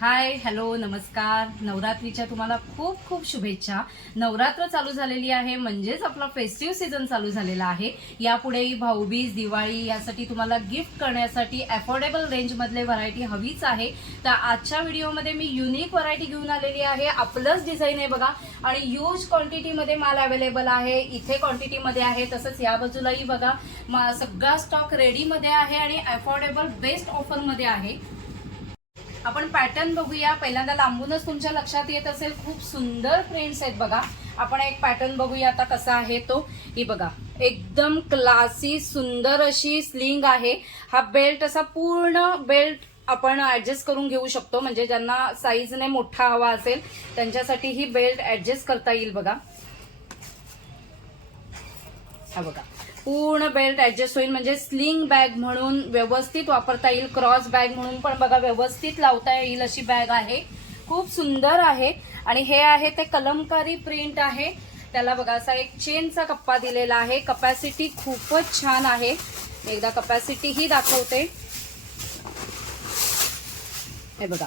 Hi hello नमस्कार. नवरात्रीच्या तुम्हाला खूप खूप शुभेच्छा. नवरात्र चालू झालेली आहे म्हणजेच आपला फेस्टिव्ह सीझन चालू झालेला आहे. यापुढेही भाऊबीज दिवाळी यासाठी तुम्हाला गिफ्ट करण्यासाठी अफोर्डेबल रेंजमधले व्हरायटी हवीच आहे. तर आजच्या व्हिडिओमध्ये मी युनिक व्हरायटी घेऊन आलेली आहे. आपलंच डिझाईन आहे बघा आणि ह्यूज क्वांटिटीमध्ये माल अवेलेबल आहे. इथे क्वांटिटीमध्ये आहे, तसंच या बाजूलाही बघा सगळा स्टॉक रेडीमध्ये आहे आणि अफोर्डेबल बेस्ट ऑफरमध्ये आहे. आपण पॅटर्न बघूया. पहिल्यांदा लांबूनच तुमच्या लक्षात येत असेल खूप सुंदर प्रिंट्स आहेत बघा. आपण एक पॅटर्न बघूया आता कसा आहे तो. ही बघा एकदम क्लासी सुंदर अशी स्लिंग आहे. हा बेल्ट असा पूर्ण बेल्ट आपण ऍडजस्ट करून घेऊ शकतो, म्हणजे ज्यांना साईजने मोठा हवा असेल त्यांच्यासाठी ही बेल्ट ऍडजस्ट करता येईल बघा. हा बघा पूर्ण बेल्ट ऍडजस्ट होईल, म्हणजे स्लिंग बॅग म्हणून व्यवस्थित वापरता येईल. क्रॉस बॅग म्हणून पण बघा व्यवस्थित लावता येईल अशी बॅग आहे. खूप सुंदर आहे आणि हे आहे ते कलमकारी प्रिंट आहे. त्याला बघा असा एक चेनचा कप्पा दिलेला आहे. कपॅसिटी खूपच छान आहे. एकदा कपॅसिटी ही दाखवते. हे बघा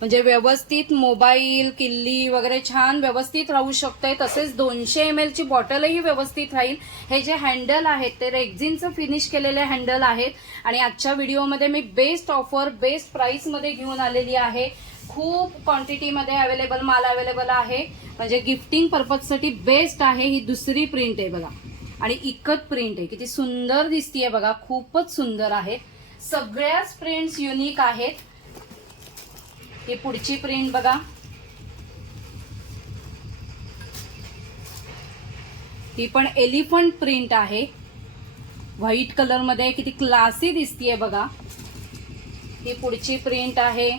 म्हणजे व्यवस्थित मोबाईल किल्ली वगैरे छान व्यवस्थित राहू शकते. तसेच 200 ml ची बॉटलही व्यवस्थित राहील. हे जे हँडल आहेत ते रेक्झिनचं फिनिश केलेले हँडल आहेत आणि आजच्या व्हिडिओमध्ये मी बेस्ट ऑफर बेस्ट प्राइस मध्ये घेऊन आलेली आहे. खूप क्वांटिटीमध्ये अवेलेबल माल अवेलेबल आहे, म्हणजे गिफ्टिंग पर्पजसाठी बेस्ट आहे. ही दुसरी प्रिंट आहे बघा आणि इकत प्रिंट आहे. किती सुंदर दिसतीये बघा, खूपच सुंदर आहे. सगळ्याच प्रिंट्स युनिक आहेत. ही पुढची प्रिंट बघा. ही पण एलिफंट प्रिंट आहे. व्हाईट कलर मध्ये किती क्लासी दिसतीये बघा. ही पुढची प्रिंट आहे.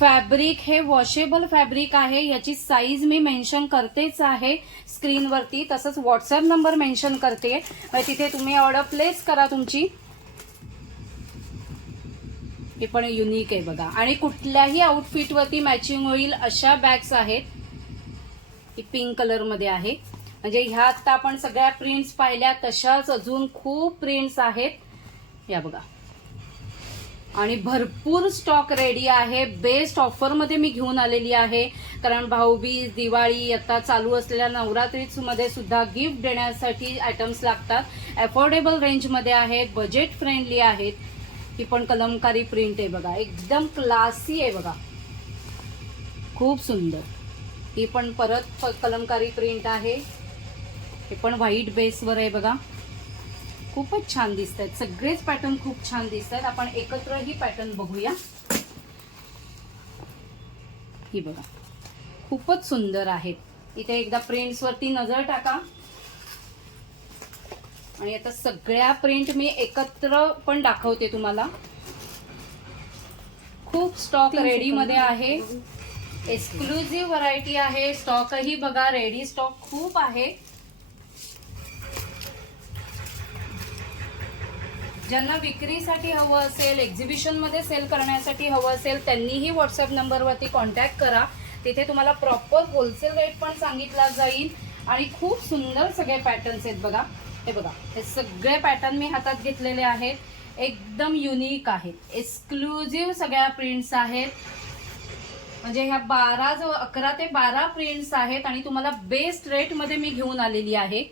फॅब्रिक हे वॉशेबल फॅब्रिक आहे. याची साईज मी मेन्शन करतेच आहे स्क्रीनवरती, तसंच व्हॉट्सअप नंबर मेन्शन करते. तिथे तुम्ही ऑर्डर प्लेस करा तुमची. हे पण युनिक आहे बघा आणि कुठल्याही आउटफिट वरती मॅचिंग होईल अशा बॅग्स आहेत. ही पिंक कलर मध्ये आहे. म्हणजे ह्या आता आपण सगळ्या प्रिंट्स पाहिल्या, तशाच अजून खूप प्रिंट्स आहेत. या बघा आणि भरपूर स्टॉक रेडी आहे. बेस्ट ऑफर मध्ये मी घेऊन आलेली आहे, कारण भाऊबीज दिवाळी आता चालू असलेल्या नवरात्रीमध्ये सुद्धा गिफ्ट देण्यासाठी आयटम्स लागतात. अफोर्डेबल रेंज मध्ये आहेत, बजेट फ्रेंडली आहेत. ही पण कलमकारी प्रिंट आहे बघा, एकदम क्लासी आहे बघा, खूप सुंदर. ही पण परत कलमकारी प्रिंट आहे. हे पण व्हाईट बेसवर आहे बघा, खूपच छान दिसत आहेत. सगळेच पॅटर्न खूप छान दिसत आहेत. आपण एकत्र ही पॅटर्न बघूया. ही बघा खूपच सुंदर आहेत. इथे एकदा प्रिंट्स वरती नजर टाका आणि आता सगळ्या प्रिंट मी एकत्र पण दाखवते तुम्हाला. खूप स्टॉक रेडी मध्ये आहे. एक्सक्लुझिव्ह व्हरायटी आहे. स्टॉकही बघा रेडी स्टॉक खूप आहे. ज्यांना विक्रीसाठी हवं असेल, एक्झिबिशन मध्ये सेल करण्यासाठी हवं असेल, त्यांनीही व्हॉट्सअप नंबरवरती कॉन्टॅक्ट करा. तिथे तुम्हाला प्रॉपर होलसेल रेट पण सांगितला जाईल आणि खूप सुंदर सगळे पॅटर्न्स आहेत बघा. हे बघा हे सगळे पॅटर्न मी हातात घेतलेले आहेत. एकदम युनिक आहेत. एक्सक्लुझिव्ह सगळ्या प्रिंट्स आहेत. म्हणजे ह्या 11 ते 12 प्रिंट्स आहेत आणि तुम्हाला बेस्ट रेट मध्ये मी घेऊन आलेली आहे.